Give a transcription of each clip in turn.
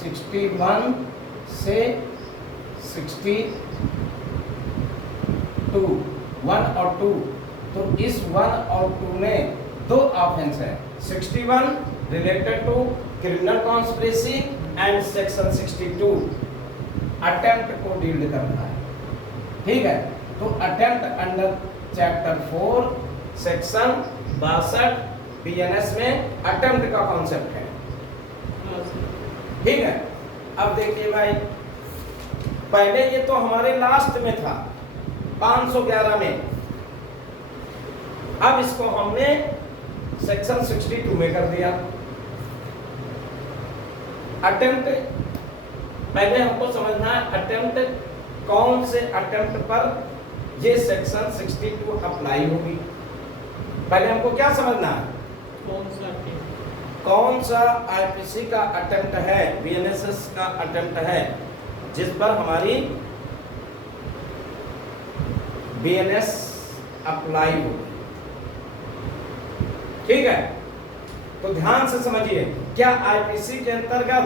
61 से 62, 1 और 2, तो इस 1 और 2 में दो ऑफेंस है। 61 related to criminal conspiracy and section 62 attempt को डील करता है। ठीक है, तो attempt under chapter 4 section 62 BNS में अटेम्प्ट का कॉन्सेप्ट है। ठीक है, अब देखिए भाई, पहले ये तो हमारे लास्ट में था 511 में, अब इसको हमने सेक्शन 62 में कर दिया। अटेम्प्ट पहले हमको समझना है अटेम्प्ट कौन से अटेम्प्ट पर ये सेक्शन 62 अप्लाई होगी। पहले हमको क्या समझना है, कौन सा आईपीसी का अटेम्प्ट है, बीएनएसएस का अटेम्प्ट है जिस पर हमारी बीएनएस अप्लाई होगी। ठीक है, तो ध्यान से समझिए, क्या आईपीसी के अंतर्गत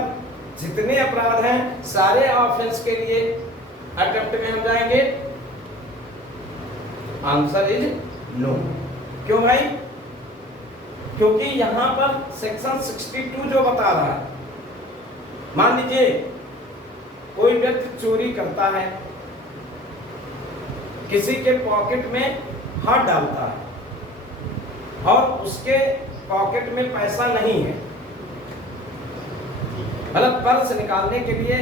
जितने अपराध हैं सारे ऑफेंस के लिए अटेम्प्ट में हम जाएंगे? Answer is no. क्यों भाई? क्योंकि यहां पर सेक्शन 62 जो बता रहा है, मान लीजिए कोई व्यक्ति चोरी करता है, किसी के पॉकेट में हाथ डालता है और उसके पॉकेट में पैसा नहीं है, मतलब पर्स निकालने के लिए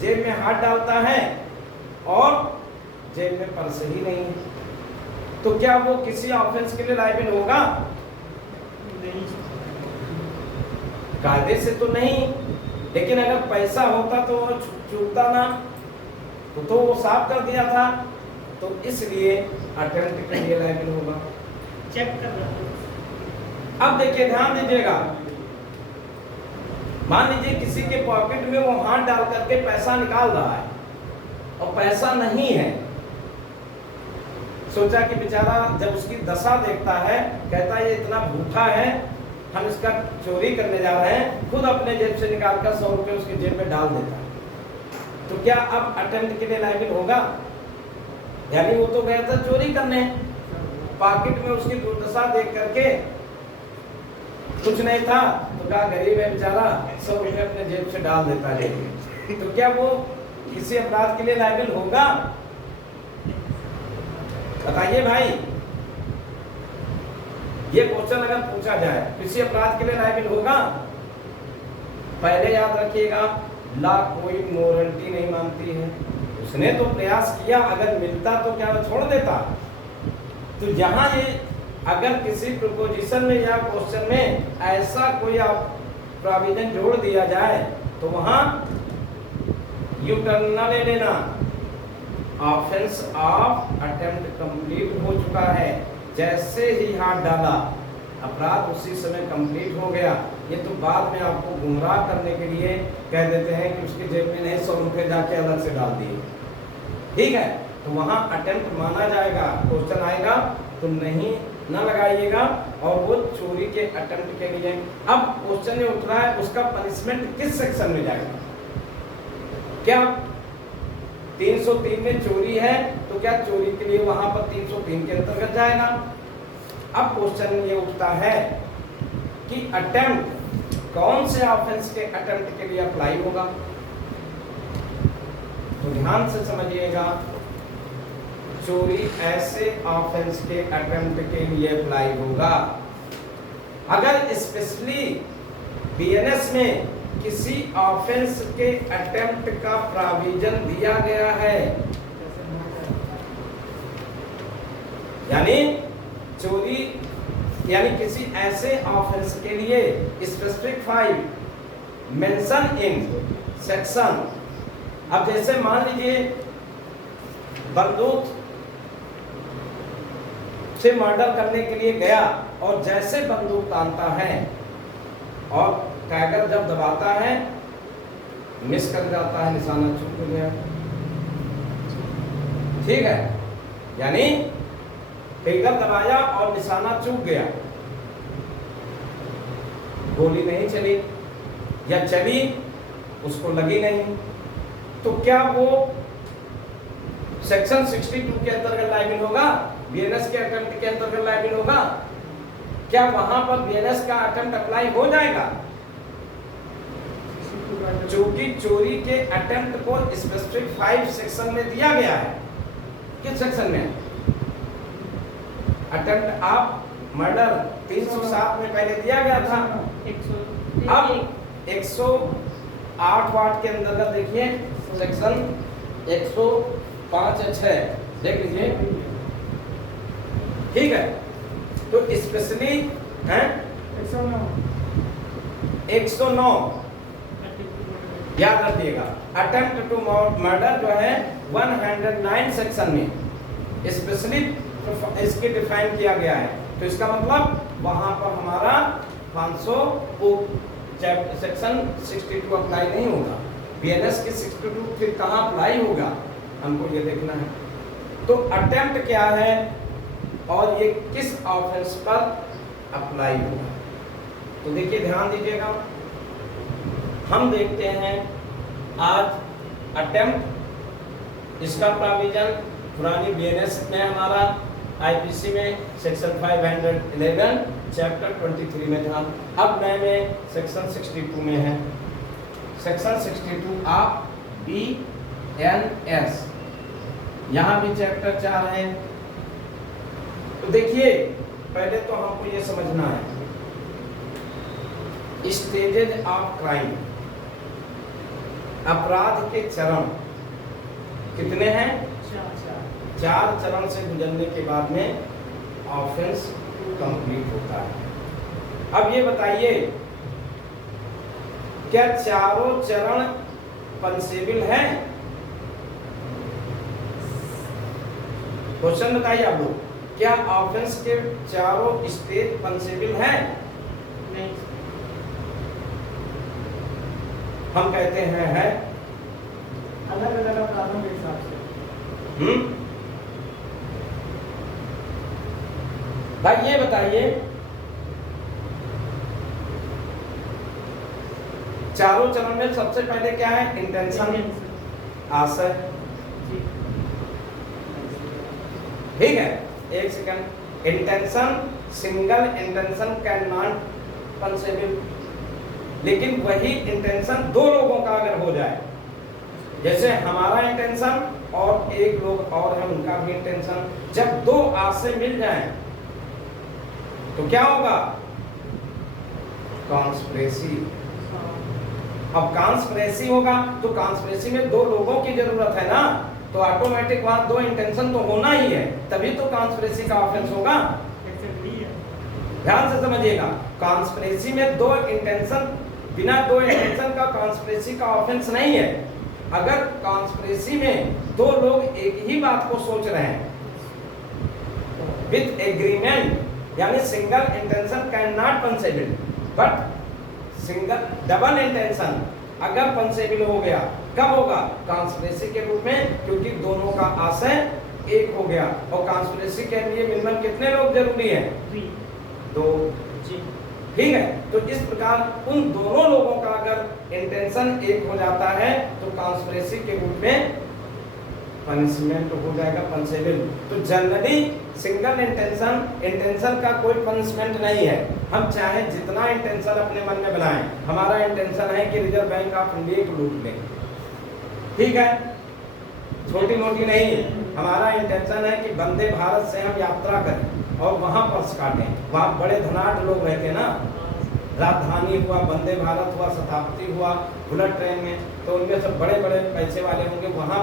जेब में हाथ डालता है और जेब में पर्स ही नहीं है, तो क्या वो किसी ऑफेंस के लिए लायबिल होगा? नहीं, कायदे से तो नहीं, लेकिन अगर पैसा होता तो वो चूकता ना, तो वो साफ कर दिया था, तो इसलिए अटेम्प्ट के लिए लायबिल होगा। चेक कर रहा हूं। अब देखिए, ध्यान दीजिएगा, मान लीजिए किसी के पॉकेट में वो हाथ डाल करके पैसा निकाल रहा है और पैसा नहीं है, सोचा कि बेचारा जब उसकी दशा देखता है, कहता है ये इतना भूखा है, हम इसका चोरी करने जा रहे हैं, खुद अपने जेब से निकालकर 100 रुपए उसकी जेब में डाल देता है, तो क्या अब अटेम्प्ट के लिए लायबिल होगा? यानी वो तो गया था चोरी करने, पॉकेट में उसकी दुर्दशा देख करके कुछ नहीं था, तो कहा गरीब है बेचारा, 100 रुपए अपने जेब से डाल देता है, तो क्या वो किसी अपराध के लिए लायबिल होगा? बताइए भाई, ये क्वेश्चन अगर पूछा जाए किसी अपराध के लिए लायबिल होगा? पहले याद रखिएगा, लॉ कोई मोरलिटी नहीं मानती है, उसने तो प्रयास किया, अगर मिलता तो क्या वो छोड़ देता? तो यहाँ ये अगर किसी प्रोपोजिशन में या क्वेश्चन में ऐसा कोई प्रोविजन जोड़ दिया जाए तो वहां यू टर्न ना ले लेना, ऑफेंस ऑफ अटेम्प्ट कंप्लीट हो चुका है, जैसे ही हाथ डाला अपराध उसी समय कंप्लीट हो गया। ये तो बाद में आपको गुमराह करने के लिए कह देते हैं कि उसके जेब में नहीं 100 रुपए जाके अलग से डाल दिए। ठीक है, तो वहां अटेम्प्ट माना जाएगा, क्वेश्चन आएगा तो नहीं ना लगाइएगा, और वो चोरी के अटेम्प्ट के लिए। अब क्वेश्चन ये उठ रहा है उसका पनिशमेंट किस सेक्शन में जाएगा? क्या 303 में चोरी है तो क्या चोरी के लिए वहां पर 303 के अंतर्गत जाएगा? अब क्वेश्चन ये उठता है कि अटेम्प्ट कौन से ऑफेंस के अटेम्प्ट के लिए अप्लाई होगा? तो ध्यान से समझिएगा, चोरी ऐसे ऑफेंस के अटेम्प्ट के लिए अप्लाई होगा अगर स्पेशली बीएनएस में किसी ऑफेंस के अटेम्प्ट का प्रोविजन दिया गया है, यानी चोरी यानी किसी ऐसे ऑफेंस के लिए स्पेसिफिक 5 मेंशन इन सेक्शन। अब जैसे मान लीजिए बंदूक से मर्डर करने के लिए गया और जैसे बंदूक तानता है और टाइगर जब दबाता है मिस कर जाता है, निशाना चूक गया। ठीक है, यानी टाइगर दबाया और निशाना चूक गया, गोली नहीं चली या चली उसको लगी नहीं, तो क्या वो सेक्शन 62 के अंतर्गत लायबिल होगा? बीएनएस के अटेम्प्ट के अंतर्गत लायबिल होगा? क्या वहां पर बीएनएस का अटेम्प्ट अप्लाई हो जाएगा? चूंकि चोरी के अटेम्प्ट को स्पेसिफिक 5 सेक्शन में दिया गया है। किस सेक्शन में? अटेम्प्ट ऑफ मर्डर 307 में पहले दिया गया था। अब 108 वाट के अंतर्गत देखिए सेक्शन 105(6) देख लीजिए, ठीक है। तो स्पेशली है 109 याद रखिएगा। अटेम्प्ट टू मर्डर जो है 109 सेक्शन में स्पेशली इसके डिफाइन किया गया है। तो इसका मतलब वहां पर हमारा 500 सेक्शन 62 अप्लाई नहीं होगा। बीएनएस की 62 फिर कहां अप्लाई होगा, हमको ये देखना है। तो अटेम्प्ट क्या है और ये किस ऑफेंस पर अप्लाई होगा, तो देखिए ध्यान दीजिएगा। हम देखते हैं आज अटेम्प्ट, इसका प्रोविजन पुरानी बीएनएस में हमारा आईपीसी में सेक्शन 511 चैप्टर 23 में था। अब नए में सेक्शन 62 में है, सेक्शन 62 ऑफ बीएनएस। यहाँ भी चैप्टर 4 है। तो देखिए पहले तो हमको ये समझना है स्टेजेज ऑफ क्राइम, अपराध के चरण कितने हैं? 4 चरण से गुजरने के बाद में ऑफेंस कंप्लीट होता है। अब ये बताइए क्या चारों चरण पनिशेबल हैं? क्वेश्चन बताइए आप लोग, क्या ऑफेंस के चारों स्टेज पनिशेबल हैं? नहीं। हम कहते हैं है अलग अलग अपराधों के हिसाब से। भाई ये बताइए चारों चरण में सबसे पहले क्या है? इंटेंशन, आशय, ठीक है। एक second, intention, single intention can not punishable, लेकिन वही इंटेंशन 2 लोगों का अगर हो जाए, जैसे हमारा इंटेंशन और एक लोग और है उनका भी इंटेंशन, जब 2 आशय मिल जाएं तो क्या होगा? कॉन्स्पिरेसी। अब कॉन्स्पिरेसी होगा तो कॉन्स्पिरेसी में 2 लोगों की जरूरत है ना, तो ऑटोमेटिक वहां 2 इंटेंशन तो होना ही है, तभी तो कॉन्स्पिरेसी का ऑफेंस होगा। ध्यान से समझिएगा, कॉन्स्पिरेसी में 2 इंटेंशन, बिना 2 इंटेंशन का कॉन्स्पिरेसी का ऑफेंस नहीं है। अगर कॉन्स्पिरेसी में 2 लोग एक ही बात को सोच रहे हैं विथ एग्रीमेंट, यानी single intention can not punishable, but single double intention अगर पनिशेबल हो गया, कब होगा? कॉन्स्पिरेसी के रूप में, क्योंकि दोनों का आशय एक हो गया। और कॉन्स्पिरेसी के लिए मिनिमम कितने लोग जरूरी है? 2। ठीक है। तो इस प्रकार उन दोनों लोगों का अगर इंटेंशन एक हो जाता है तो कॉन्स्पिरेसी के रूप में पनिशमेंट हो जाएगा, पनिशेबल। तो जनरली सिंगल इंटेंशन का कोई पनिशमेंट नहीं है। हम चाहे जितना इंटेंशन अपने मन में बनाएं, हमारा इंटेंशन है कि रिजर्व बैंक ऑफ इंडिया को लूट लें, ठीक है, छोटी मोटी नहीं है। हमारा इंटेंशन है कि वंदे भारत से हम यात्रा करें और वहां पर्स काटें। वहां बड़े धनाढ़ लोग रहते हैं ना, राजधानी हुआ, वंदे भारत हुआ, शताब्दी हुआ, बुलेट ट्रेन में, तो उनमें सब बड़े बड़े पैसे वाले होंगे वहां,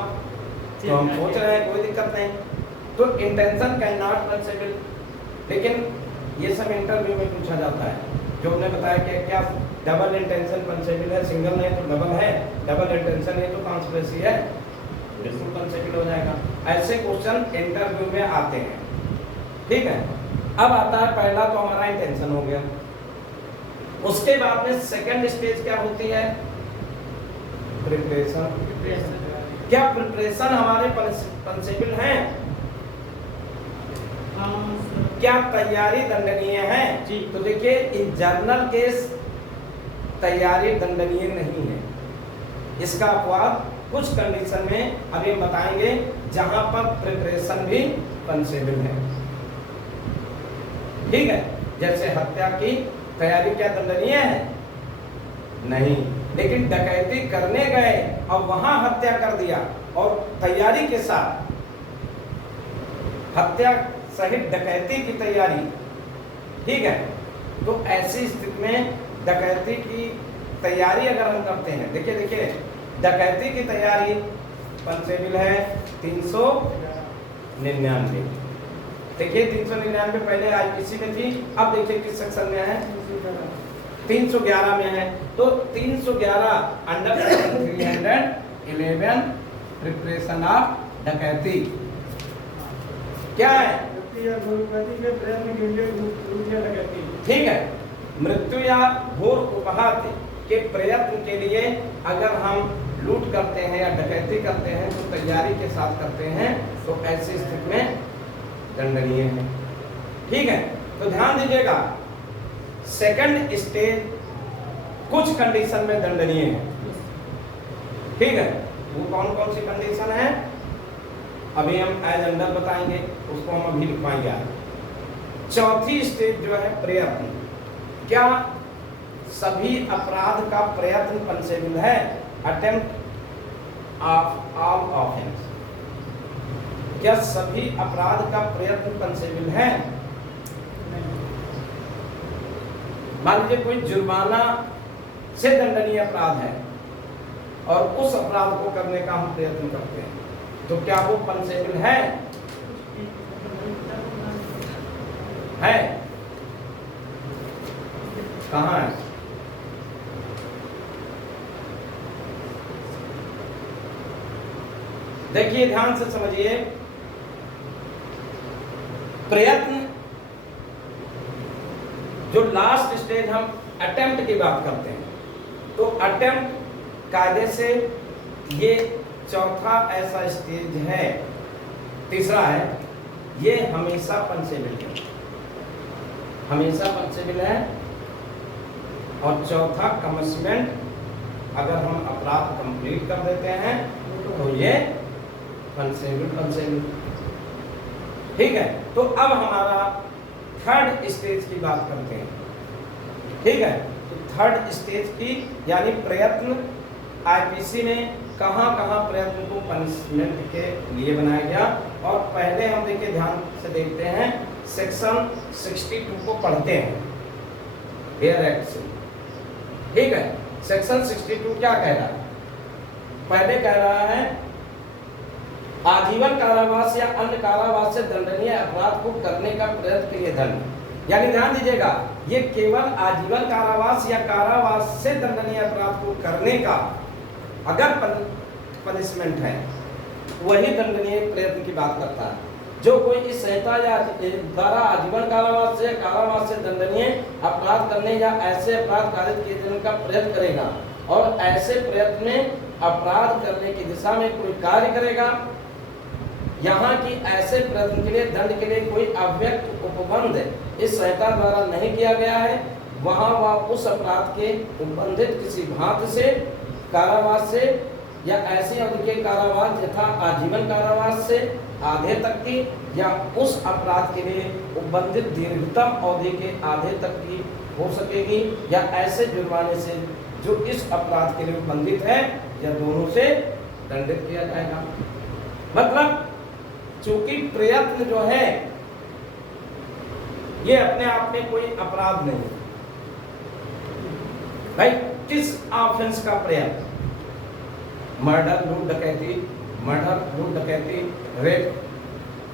तो हम सोच रहे हैं कोई दिक्कत नहीं। तो इंटेंशन कैन नॉट पनिशेबल, लेकिन ये सब इंटरव्यू में पूछा जाता है। जो हमने बताया कि क्या डबल इंटेंशन पनिशेबल है, सिंगल नहीं तो डबल है, डबल इंटेंशन है तो कॉन्स्पिरेसी है, बिल्कुल पनिशेबल हो जाएगा। ऐसे क्वेश्चन इंटरव्यू में आते हैं, ठीक है। अब आता है पहला तो हमारा इंटेंशन हो गया, उसके बाद में सेकंड स्टेज क्या होती है? प्रिपरेशन। क्या प्रिपरेशन हमारे पनिशेबल हैं? क्या तैयारी दंडनीय है? तो देखिए इन जर्नल केस तैयारी दंडनीय नहीं है। इसका अपवाद कुछ कंडीशन में अभी हम बताएंगे जहां पर प्रिपरेशन भी पनिशेबल है। ठीक है, जैसे हत्या की तैयारी क्या दंडनीय है? नहीं, लेकिन डकैती करने गए और वहां हत्या कर दिया और तैयारी के साथ हत्या सहित डकैती की तैयारी, ठीक है, तो ऐसी स्थिति में डकैती की तैयारी अगर हम करते हैं, देखिए डकैती की तैयारी पनिशेबल है 399। देखिए 399 पहले आईपीसी में थी, अब देखिए किस सेक्शन में है? 311 में है। तो 311 अंडर 311 प्रिपरेशन ऑफ डकैती क्या है? ठीक है, मृत्यु या घोर उपहात के प्रयत्न के लिए अगर हम लूट करते हैं या डकैती करते हैं तो तैयारी के साथ करते हैं, तो ऐसी स्थिति में दंडनीय है। ठीक है, तो ध्यान दीजिएगा, सेकंड स्टेज कुछ कंडीशन में दंडनीय है। ठीक है, वो कौन कौन सी कंडीशन है अभी हम एज अंडर बताएंगे, उसको हम अभी लिखवाएंगे। चौथी स्टेज जो है प्रयत्न, क्या सभी अपराध का प्रयत्न पनिशेबल है? अटेम्प्ट ऑफ ऑल ऑफेंस, क्या सभी अपराध का प्रयत्न पनिशेबल है? मान लीजिए कोई जुर्माना से दंडनीय अपराध है और उस अपराध को करने का हम प्रयत्न करते हैं, तो क्या वो पनिशेबल है? कहाँ है? देखिए ध्यान से समझिए, प्रयत्न जो लास्ट स्टेज हम अटेम्प्ट की बात करते हैं, तो अटेम्प्ट कायदे से ये चौथा ऐसा स्टेज है, तीसरा है, ये हमेशा पनिशेबल है, हमेशा पनिशेबल है। और चौथा कमिटमेंट, अगर हम अपराध कंप्लीट कर देते हैं तो ये पनिशेबल। ठीक है, तो अब हमारा थर्ड स्टेज की बात करते हैं। ठीक है, तो थर्ड स्टेज की यानी प्रयत्न आईपीसी में कहाँ कहाँ प्रयत्न को पनिशमेंट के लिए बनाया गया, और पहले हम देखिए ध्यान से देखते हैं, सेक्शन 62 को पढ़ते हैं हेयर एक्ट से। ठीक है, सेक्शन 62 क्या कह रहा है? पहले कह रहा है आजीवन कारावास या अन्य कारावास से दंडनीय अपराध को करने का प्रयत्न के लिए दंड। यानी ध्यान दीजिएगा, ये केवल आजीवन कारावास या कारावास से दंडनीय अपराध को करने का अगर पनिशमेंट है, वही दंडनीय प्रयत्न की बात करता है। जो कोई इस संहिता या द्वारा आजीवन कारावास से कारावास से दंडनीय अपराध करने या ऐसे अपराध कारित किए जाने का प्रयत्न करेगा और ऐसे प्रयत्न में अपराध करने की दिशा में कोई कार्य करेगा, यहाँ की ऐसे प्रयत्न के लिए दंड के लिए कोई अव्यक्त उपबंध इस संहिता द्वारा नहीं किया गया है, वहाँ वह उस अपराध के उपबंधित किसी भांति से कारावास से या ऐसी अवधि के कारावास यथा आजीवन कारावास से आधे तक की या उस अपराध के लिए उपबंधित दीर्घतम अवधि के आधे तक की हो सकेगी, या ऐसे जुर्माने से जो इस अपराध के लिए उपबंधित है या दोनों से दंडित किया जाएगा। मतलब चूंकि प्रयत्न जो है ये अपने आप में कोई अपराध नहीं भाई, किस ऑफेंस का प्रयत्न? मर्डर, लूट डकैती, मर्डर, लूट डकैती, रेप,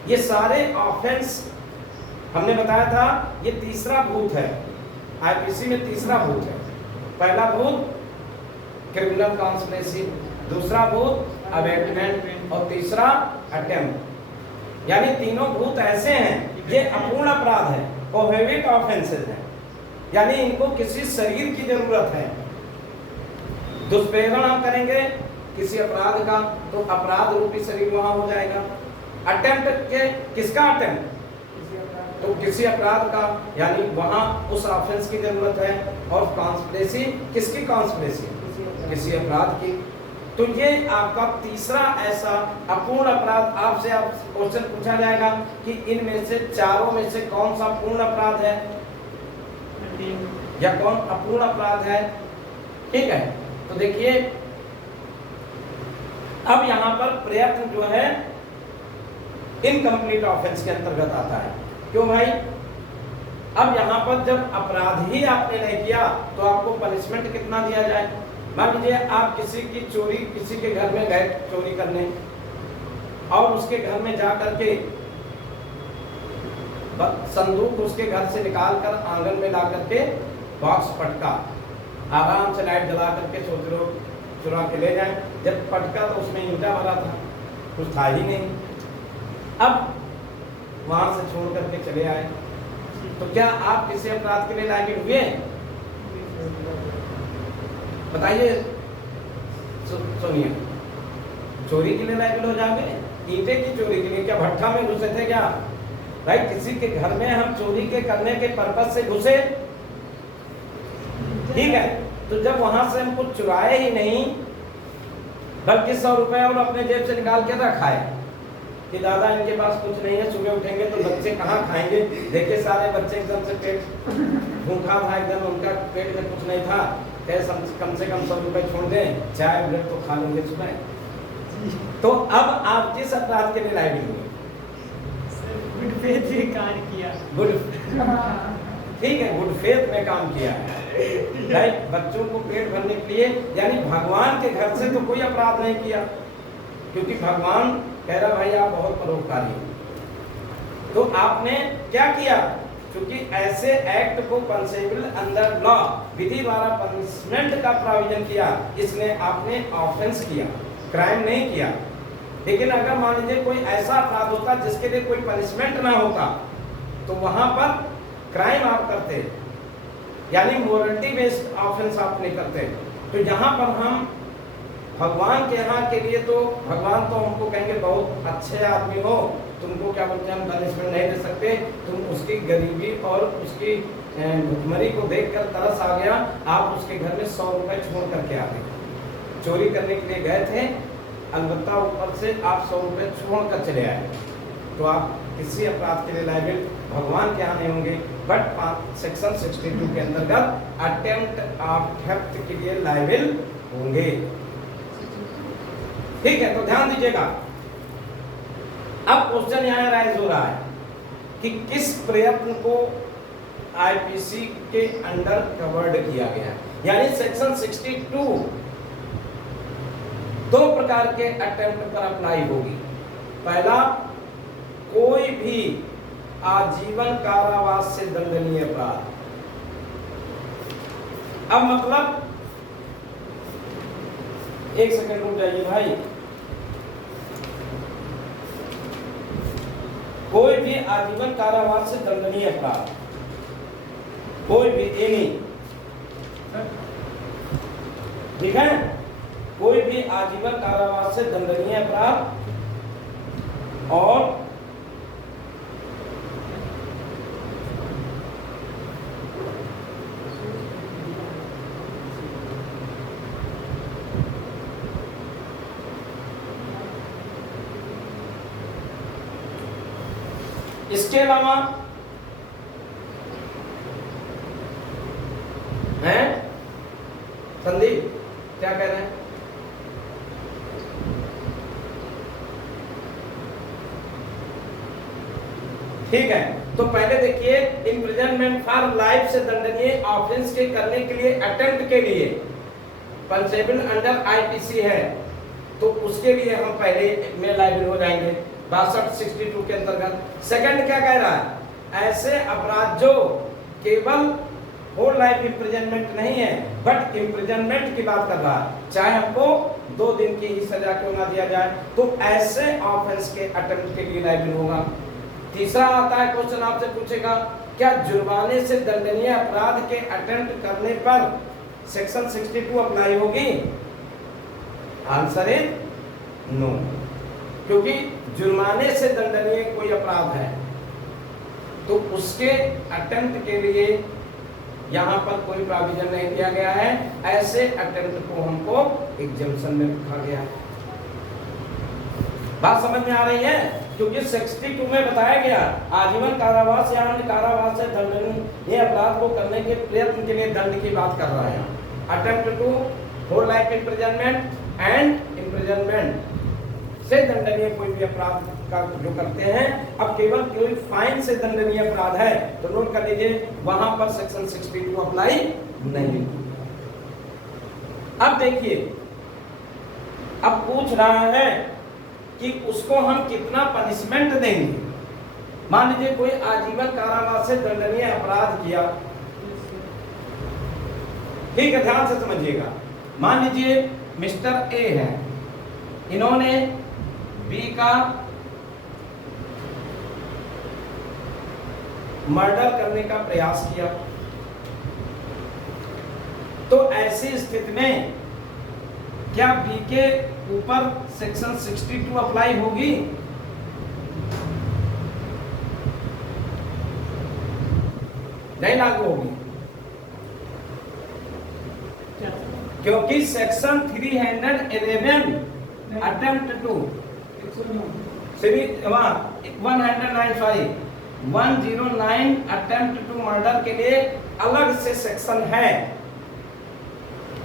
ये सारे ऑफेंस हमने बताया था, ये तीसरा भूत है आईपीसी में, तीसरा भूत है। पहला भूत क्रिमिनल कॉन्स्पिरेसी, दूसरा भूत अबैटमेंट और तीसरा अटेम्प्ट। यानी तीनों भूत ऐसे हैं, ये अपूर्ण अपराध है, कोहेबिट ऑफेंसेस हैं, यानी इनको किसी शरीर की जरूरत है। दुष्प्रेरण हम करेंगे किसी अपराध का तो अपराध रूपी शरीर वहां हो जाएगा। अटेम्प्ट के किसका अटेम्प्ट? तो किसी अपराध का, यानी वहां उस ऑफेंस की जरूरत है। और कॉन्स्पिरेसी, किसकी कॉन्स्पिरेसी? किसी अपराध की। तो ये आपका तीसरा ऐसा अपूर्ण अपराध आपसे आप क्वेश्चन पूछा जाएगा कि इनमें से चारों में से कौन सा पूर्ण अपराध है या कौन अपूर्ण अपराध है। ठीक है, तो देखिए अब यहां पर प्रयत्न जो है इनकम्प्लीट ऑफेंस के अंतर्गत आता है। क्यों भाई? अब यहां पर जब अपराध ही आपने नहीं किया तो आपको पनिशमेंट कितना दिया जाए। मान लीजिए आप किसी की चोरी, किसी के घर में गए चोरी करने और उसके घर में जा करके संदूक उसके घर से निकाल कर आंगन में ला करके बॉक्स पटका, आराम से लाइट जला करके सोच लो चुरा के ले जाए। जब पटका तो उसमें ईंटा भरा था, कुछ था ही नहीं। अब वहां से छोड़ करके चले आए, तो क्या आप किसी अपराध के लिए लायक हुए? बताइए, सुनिए, चोरी के लिए लायक हो जाओगे? ईंटे की चोरी के लिए? क्या भट्ठा में घुसे थे क्या भाई? किसी के घर में हम चोरी के करने के पर्पस से घुसे, ठीक है, तो जब वहां से हम कुछ चुराए ही नहीं बल्कि 100 रुपए और अपने जेब से निकाल के रखा है कि दादा इनके पास कुछ नहीं है, सुबह उठेंगे तो बच्चे कहाँ खाएंगे। देखिए सारे बच्चे एकदम से पेट भूखा था, एकदम उनका पेट में कुछ नहीं था, कम से कम 100 रुपए छोड़ दें, चाय ब्रेड तो खा लेंगे सुबह। तो अब आप किस अपराध के लिए लायक हुए? गुड फेथ में कार्य किया। गुड, ठीक है, गुड फेथ में काम किया है, बच्चों को पेट भरने के लिए, यानी भगवान के घर से तो कोई अपराध नहीं किया, क्योंकि भगवान कह रहा भाई आप बहुत परोपकारी हो। तो आपने क्या किया? क्योंकि ऐसे एक्ट को पनिशेबल अंडर लॉ, विधि द्वारा पनिशमेंट का प्रोविजन किया, इसने आपने ऑफेंस किया, क्राइम नहीं किया। लेकिन अगर मान लीजिए कोई ऐसा अपराध होता जिसके लिए कोई पनिशमेंट ना होता तो वहां पर क्राइम आप करते, यानी मोरलिटी बेस्ड ऑफेंस आप नहीं करते। तो यहाँ पर हम भगवान के यहाँ के लिए, तो भगवान तो हमको कहेंगे बहुत अच्छे आदमी हो, तुमको क्या बोलते हैं हम पनिशमेंट नहीं दे सकते, तुम उसकी गरीबी और उसकी भुखमरी को देखकर तरस आ गया, आप उसके घर में 100 रुपए छोड़ करके आते, चोरी करने के लिए गए थे, अलबत्ता ऊपर से आप 100 रुपए छोड़ कर चले आए, तो आप किसी अपराध के लिए लायबिल भगवान के यहाँ नहीं होंगे, बट सेक्शन 62 के अंतर्गत अटेम्प्ट ऑफ थेफ्ट के लिए लायबिल होंगे। ठीक है, तो ध्यान दीजिएगा। अब क्वेश्चन यहाँ राइज हो रहा है कि किस प्रयत्न को आईपीसी के अंडर कवर्ड किया गया है, यानी सेक्शन 62 दो प्रकार के अटेम्प्ट पर अप्लाई होगी। पहला, कोई भी आजीवन कारावास से दंडनीय अपराध। अब मतलब, एक सेकंड रुक जाइए भाई, कोई भी आजीवन कारावास से दंडनीय अपराध, कोई भी एनी, ठीक है, कोई भी आजीवन कारावास से दंडनीय अपराध और इसके अलावा हैं संदीप क्या कह रहे हैं? ठीक है, तो पहले देखिए, इम्प्रिजनमेंट फॉर लाइफ से दंडनीय ऑफेंस के करने के लिए अटेम्प्ट के लिए पनिशेबल अंडर आईपीसी है, तो उसके लिए हम पहले में लायबिल हो जाएंगे 62 के अंतर्गत। सेकंड क्या कह रहा है? ऐसे अपराध जो केवल होल लाइफ इम्प्रिजनमेंट नहीं है बट इम्प्रिजनमेंट की बात कर रहा है, चाहे हमको 2 दिन की ही सजा क्यों ना दिया जाए, तो ऐसे ऑफेंस के अटेम्प्ट के लिए लायबिल होगा। तीसरा आता है क्वेश्चन, आपसे पूछेगा क्या जुर्माने से दंडनीय अपराध के अटेम्प्ट करने पर सेक्शन 62 अप्लाई होगी? आंसर इज नो, क्योंकि जुर्माने से दंडनीय कोई अपराध है तो उसके अटेम्प्ट के लिए यहाँ पर कोई प्रोविजन नहीं दिया गया है, ऐसे अटेम्प्ट को हमको एग्जम्पशन में रखा गया है। बात समझ में आ रही है? क्योंकि 62 में बताया गया आजीवन कारावास या अन्य कारावास से दंडनीय अपराध को करने के प्रयत्न के लिए दंड की बात कर रहा है। Attempt to whole life imprisonment and imprisonment से दंडनीय कोई भी अपराध का जो करते हैं। अब केवल कोई फाइन से दंडनीय अपराध है तो नोट कर लीजिए वहां पर सेक्शन 62 अप्लाई नहीं। अब देखिए, अब पूछ रहा है कि उसको हम कितना पनिशमेंट देंगे। मान लीजिए कोई आजीवन कारावास से दंडनीय अपराध किया, ठीक है, ध्यान से समझिएगा। मान लीजिए मिस्टर ए है, इन्होंने बी का मर्डर करने का प्रयास किया, तो ऐसी स्थिति में क्या बी के ऊपर सेक्शन 62 अप्लाई होगी? नहीं लागू होगी, क्योंकि section 311 attempt to 109 attempt to murder के लिए अलग से सेक्शन है।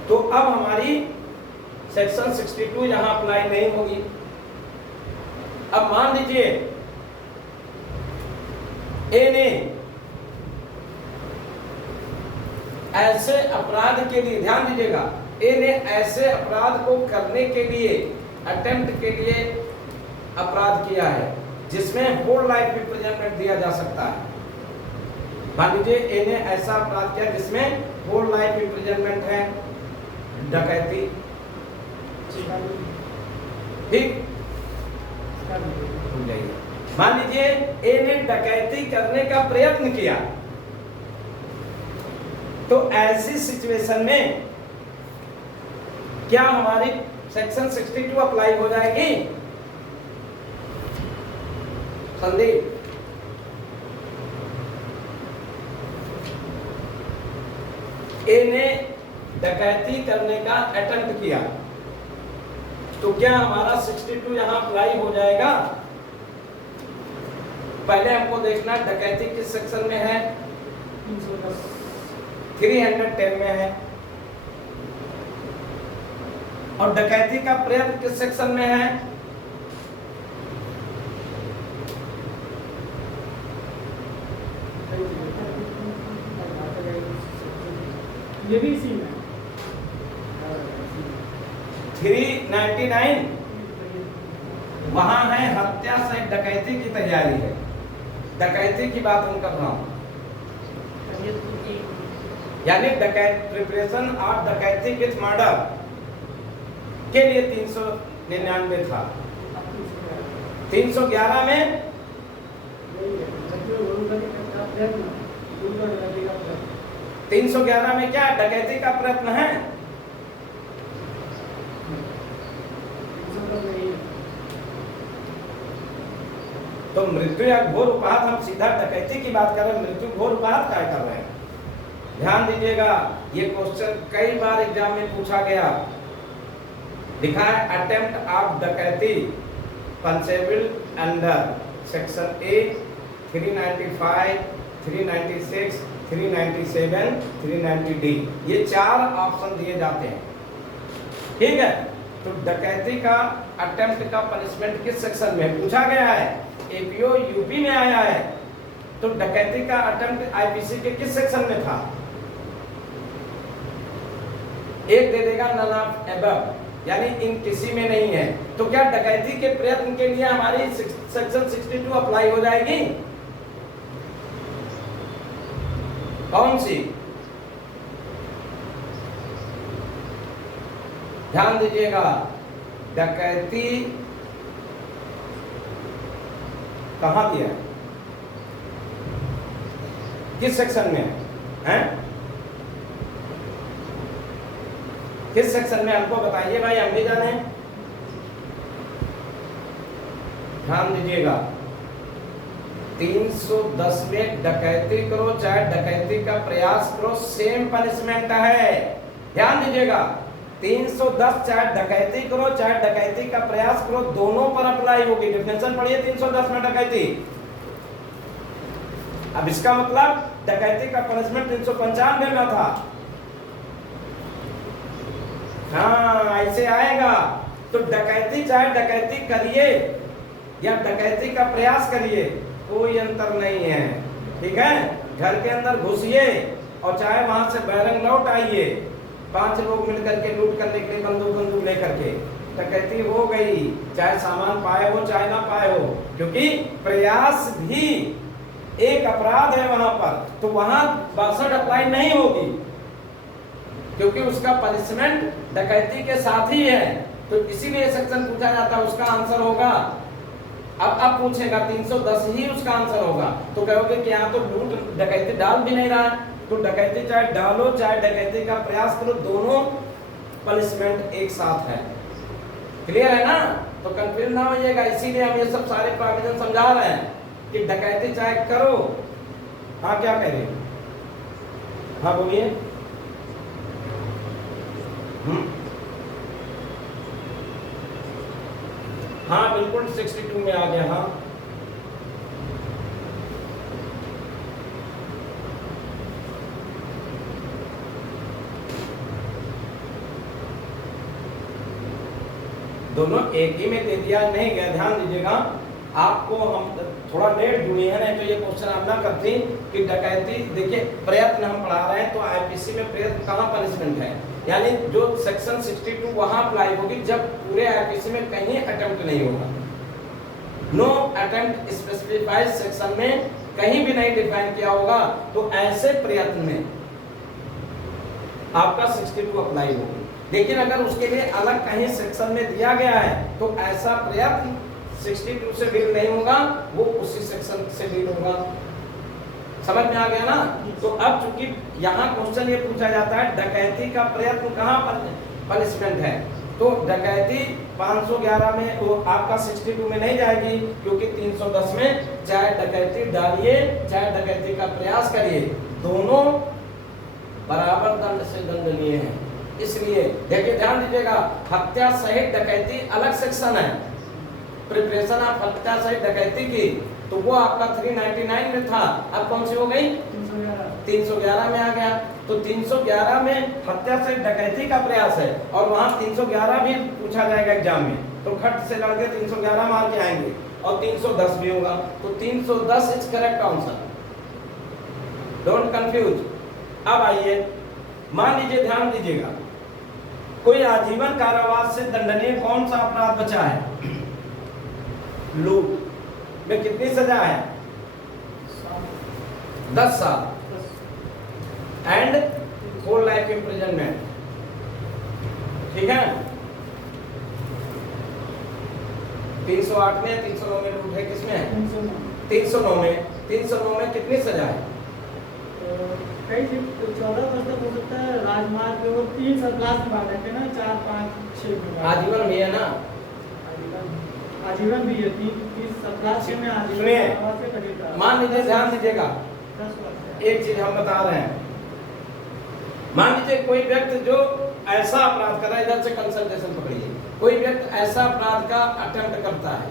तो अब हमारी सेक्शन 62 यहां अप्लाई नहीं होगी। अब मान लीजिए ए ने ऐसे अपराध के लिए, ध्यान दीजिएगा, ए ने ऐसे अपराध को करने के लिए, अटेम्प्ट के लिए अपराध किया है जिसमें होल लाइफ इम्प्रिजनमेंट दिया जा सकता है। मान लीजिए ए ने ऐसा अपराध किया जिसमें होल लाइफ इम्प्रिजनमेंट है, डकैती, ठीक, मान लीजिए ए ने डकैती करने का प्रयत्न किया, तो ऐसी सिचुएशन में क्या हमारी सेक्शन 62 अप्लाई हो जाएगी? संदीप, ए ने डकैती करने का अटेम्प्ट किया, तो क्या हमारा 62 यहां अप्लाई हो जाएगा? पहले हमको देखना डकैती किस सेक्शन में है। 310 में है। और डकैती का प्रयत्न किस सेक्शन में है? ये भी इसी में 399 वहां है हत्या से डकैती की तैयारी है, डकैती की बात हम कर रहा हूं, यानी डकैत प्रिपरेशन ऑफ डकैती विथ मर्डर के लिए 399 था। 311 में 311 में क्या डकैती का प्रयत्न है? तो मृत्यु या घोर उपहात, हम सीधा डकैती की बात कर रहे हैं, मृत्यु घोर उपहात क्या कर रहे हैं? ध्यान दीजिएगा, ये क्वेश्चन कई बार एग्जाम में पूछा गया। लिखा है अटेम्प्ट ऑफ डकैती punishable under section A 395, 396, 397, 390D, ये 4 ऑप्शन दिए जाते हैं, ठीक है। तो डकैती का अटेम्प्ट का पनिशमेंट किस सेक्शन में पूछा गया है? एपीओ यूपी में आया है, तो डकैती का अटेम्प्ट आईपीसी के किस सेक्शन में था? एक दे देगा नन ऑफ एबव, यानी इन किसी में नहीं है। तो क्या डकैती के प्रयत्न के लिए हमारी सेक्शन 62 अप्लाई हो जाएगी? कौन सी? ध्यान दीजिएगा, डकैती कहां दिया है, किस सेक्शन में है? किस सेक्शन में हमको बताइए भाई, हम भी जाने। ध्यान दीजिएगा 310 में डकैती करो चाहे डकैती का प्रयास करो, सेम पनिशमेंट है। ध्यान दीजिएगा, 310 चाहे डकैती करो चाहे डकैती का प्रयास करो, दोनों पर अप्लाई होगी। डिफिनेशन पढ़िए 310 में डकैती। अब इसका मतलब डकैती का पनिशमेंट 395 में था। हाँ, ऐसे आएगा। तो डकैती चाहे डकैती करिए या डकैती का प्रयास करिए, कोई अंतर नहीं है। ठीक है, घर के अंदर घुसिए और चाहे वहां से बहरंग लौट आइए, 5 लोग मिलकर के लूट करने के लिए बंदूक लेकर के, डकैती हो गई, चाहे सामान पाए हो चाहे ना पाए हो, क्योंकि प्रयास भी एक अपराध है वहां पर। तो वहां 62 अप्लाई नहीं होगी, क्योंकि उसका पनिशमेंट डकैती के साथ ही है। तो इसीलिए सेक्शन पूछा जाता है, उसका आंसर होगा। अब पूछेगा 310 ही उसका आंसर होगा। तो कहोगे कि यहाँ तो लूट डकैती डाल भी नहीं रहा है, तो डकैती चाहे डालो चाहे डकैती का प्रयास करो, दोनों पनिशमेंट एक साथ है। क्लियर है ना? तो कंफ्यूज ना होइएगा, इसीलिए हम ये सब सारे प्रोविजन समझा रहे हैं कि डकैती चाहे करो। हाँ, क्या कह रहे हैं? हाँ बोलिए। हाँ बिल्कुल 62 में आ गया। हाँ, दोनों एक ही में दे दिया नहीं गया। ध्यान दीजिएगा, आपको हम थोड़ा लेट जुड़ी है, नहीं तो ये क्वेश्चन आप ना करती कि डकैती। देखिए, प्रयत्न हम पढ़ा रहे हैं, तो आईपीसी में प्रयत्न कहाँ पनिशमेंट है, यानी जो सेक्शन 62 वहां अप्लाई होगी जब पूरे आईपीसी में कहीं अटेम्प्ट नहीं होगा। नो अटेम्प्ट स्पेसिफाइड सेक्शन में कहीं भी नहीं डिफाइन किया होगा, तो ऐसे प्रयत्न में आपका 62 अप्लाई होगी। लेकिन अगर उसके लिए अलग कहीं सेक्शन में दिया गया है, तो ऐसा प्रयत्न 62 से डील नहीं होगा, वो उसी सेक्शन से डील होगा। समझ में आ गया ना? तो अब चूंकि यहाँ क्वेश्चन ये पूछा जाता है डकैती का प्रयत्न कहाँ पर पनिशमेंट है, तो डकैती 511 में वो आपका 62 में नहीं जाएगी, क्योंकि 310 में चाहे डकैती डालिए चाहे डकैती का प्रयास करिए, दोनों बराबर दंड से दंडनीय है। इसलिए देखिए, ध्यान दीजिएगा, हत्या सहित डकैती अलग सेक्शन है। प्रिपरेशन ऑफ हत्या सहित डकैती की, तो वो आपका 399 में था, अब कौन सी हो गई? 311 में आ गया। तो 311 में हत्या से डकैती का प्रयास है, और वहां 311 भी पूछा जाएगा एग्जाम में, तो खट से लड़के 311 मार के आएंगे, और 310 भी होगा। तो 310 is correct answer, don't confuse. अब आइए, मान लीजिए, ध्यान दीजिएगा, कोई आजीवन कारावास से दंडनीय कौन सा अपराध बचा है? लूट में कितनी सजा है? 10 साल एंड होल लाइफ इम्प्रिजनमेंट। ठीक है, 308 में 309 में लूट है, किसमें? 309 में। 309 में कितनी सजा है? कई 14 वर्ष तक हो सकता है, राजमार्ग पे वो 3 क्लास में बांट रखे ना, 4, 5, 6 आजीवन भी है ना? आजीवन भी है, 30 क्लास में आजीवन। सुनिए, मान लीजिए, ध्यान दीजिएगा, एक चीज हम बता रहे हैं। मान लीजिए कोई व्यक्ति जो ऐसा अपराध कर रहा है, इधर से कंसंट्रेशन पकड़िए, कोई व्यक्ति ऐसा अपराध का अटेम्प्ट करता है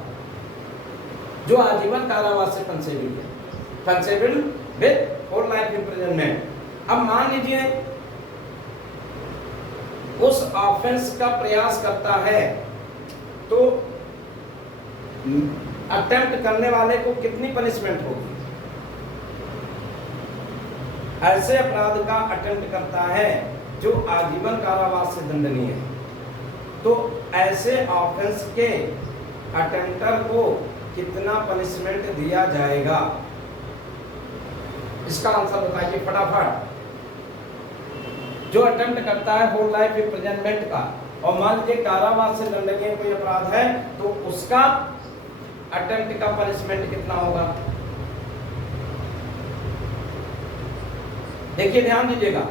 जो आजीवन कारावास से पंसेबल है, पंसेबल विद होल लाइफ इम्प्रिजनमेंट। अब मान लीजिए उस ऑफेंस का प्रयास करता है, तो अटेम्प्ट करने वाले को कितनी पनिशमेंट होगी? ऐसे अपराध का अटेम्प्ट करता है जो आजीवन कारावास से दंडनीय है, तो ऐसे ऑफेंस के अटेम्प्टर को कितना पनिशमेंट दिया जाएगा? इसका आंसर बताइए फटाफट। जो अटेम्प्ट करता है होल लाइफ इम्प्रिजनमेंट का, और मान लीजिए कारावास से दंडनीय कोई अपराध है, तो उसका अटेम्प्ट का पनिशमेंट कितना होगा? देखिए, ध्यान दीजिएगा,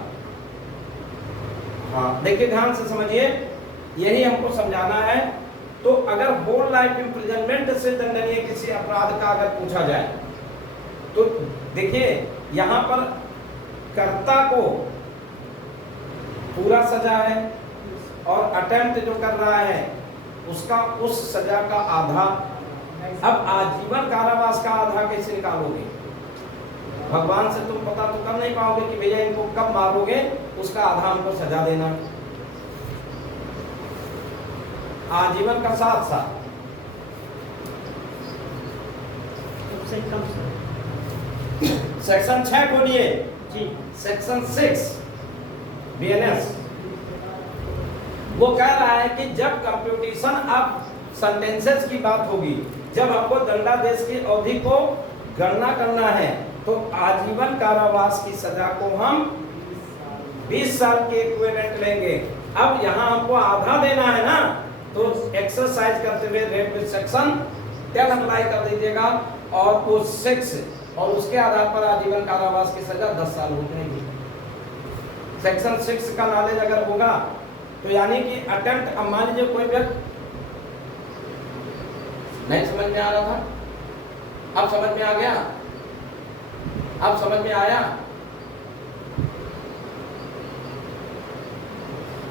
हाँ देखिए, ध्यान से समझिए, यही हमको समझाना है। तो अगर होल लाइफ इम्प्रिजनमेंट से दंडनीय किसी अपराध का अगर पूछा जाए, तो देखिए यहाँ पर कर्ता को पूरा सजा है और अटेम्प्ट जो कर रहा है उसका उस सजा का आधा। अब आजीवन कारावास का आधा कैसे निकालोगे? भगवान से तुम पता तो कर नहीं पाओगे कि भैया इनको कब मारोगे, उसका आधा हमको सजा देना। आजीवन का 7 साल। सबसे कम सेक्शन 6 खोलिए जी। सेक्शन 6 बीएनएस वो कह रहा है कि जब कंप्यूटेशन ऑफ सेंटेंसेस की बात होगी, जब आपको दंडादेश की अवधि को गणना करना है तो आजीवन कारावास की सजा को हम 20 साल के इक्विवेलेंट लेंगे। अब यहाँ हमको आधा देना है ना, तो एक्सरसाइज करते हुए रेट विद सेक्शन 10 अप्लाई कर दीजिएगा और वो 6 और उसके आधार पर आजीवन कारावास की सजा 10 साल हो जाएगी। सेक्शन 6 का नॉलेज अगर होगा तो यानी कि अटेम्प्ट, अब मान लीजिए कोई व्यक्ति नहीं समझ में आ रहा था, अब समझ में आ गया, अब समझ में आया।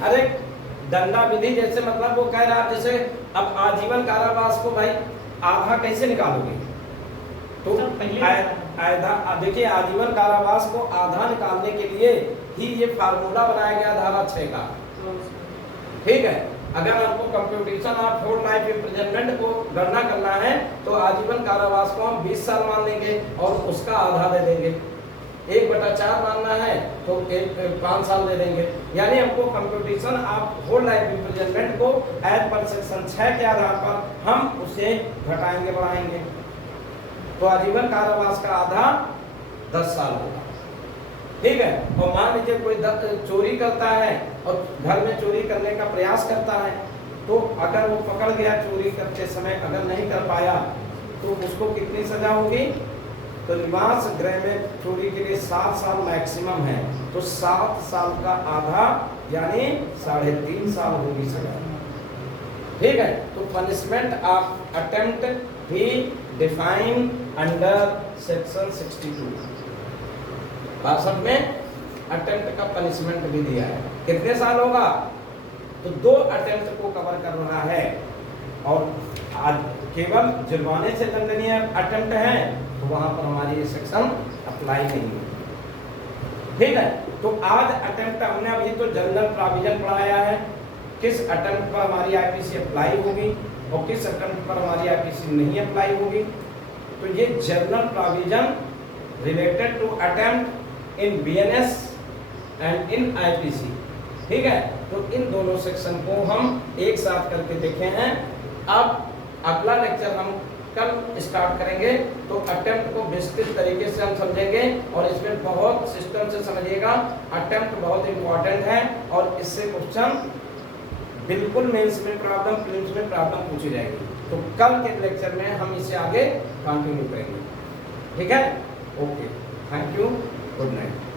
अरे दंडा विधि जैसे मतलब वो कह रहा है जैसे अब आजीवन कारावास को भाई आधा कैसे निकालोगे? तो आधा देखिए, आजीवन कारावास को आधा निकालने के लिए ही ये फार्मूला बनाया गया धारा 6 का। ठीक है, अगर आपको computation of whole life imprisonment को गणना करना है तो आजीवन कारावास को हम 20 साल मान लेंगे और उसका आधा दे देंगे। 1/4 मानना है तो 5 साल दे देंगे। यानी हमको computation of whole life imprisonment को एज पर सेक्शन 6 के आधार पर हम उसे घटाएंगे बढ़ाएंगे। तो आजीवन कारावास का आधा 10 साल होगा। ठीक है, और मान लीजिए कोई चोरी करता है और घर में चोरी करने का प्रयास करता है, तो अगर वो पकड़ गया चोरी करते समय, अगर नहीं कर पाया तो उसको कितनी सजा होगी? तो निवास गृह में चोरी के लिए 7 साल मैक्सिमम है, तो 7 साल का आधा यानी 3.5 साल होगी सजा। ठीक है, तो पनिशमेंट ऑफ अटेम्प्ट भी डिफाइन अंडर सेक्शन 62। 62 में अटेम्प्ट का पनिशमेंट भी दिया है। कितने साल होगा? तो 2 अटेम्प्ट को कवर कर रहा है और आज केवल जुर्माने से दंडनीय अटेम्प्ट है तो वहां पर हमारी ये सेक्शन अप्लाई नहीं होगी। ठीक है, तो आज अटेम्प्ट हमने अभी तो जनरल प्रोविजन पढ़ाया है, किस अटेम्प्ट पर हमारी आईपीसी अप्लाई होगी और किस अटेम्प्ट पर हमारी आईपीसी नहीं अप्लाई होगी। तो ये general provision related to attempt in BNS and in IPC. ठीक है, तो इन दोनों सेक्शन को हम एक साथ करके देखे हैं। अब अगला लेक्चर हम कल स्टार्ट करेंगे, तो अटेम्प्ट को विस्तृत तरीके से हम समझेंगे और इसमें बहुत सिस्टम से समझिएगा। अटेम्प्ट बहुत इंपॉर्टेंट है और इससे क्वेश्चन बिल्कुल मेंस में प्रॉब्लम, प्रीलिम्स में प्रॉब्लम पूछी जाएगी। तो कल के लेक्चर में हम इसे आगे कंटिन्यू करेंगे। ठीक है, okay, thank you, good night.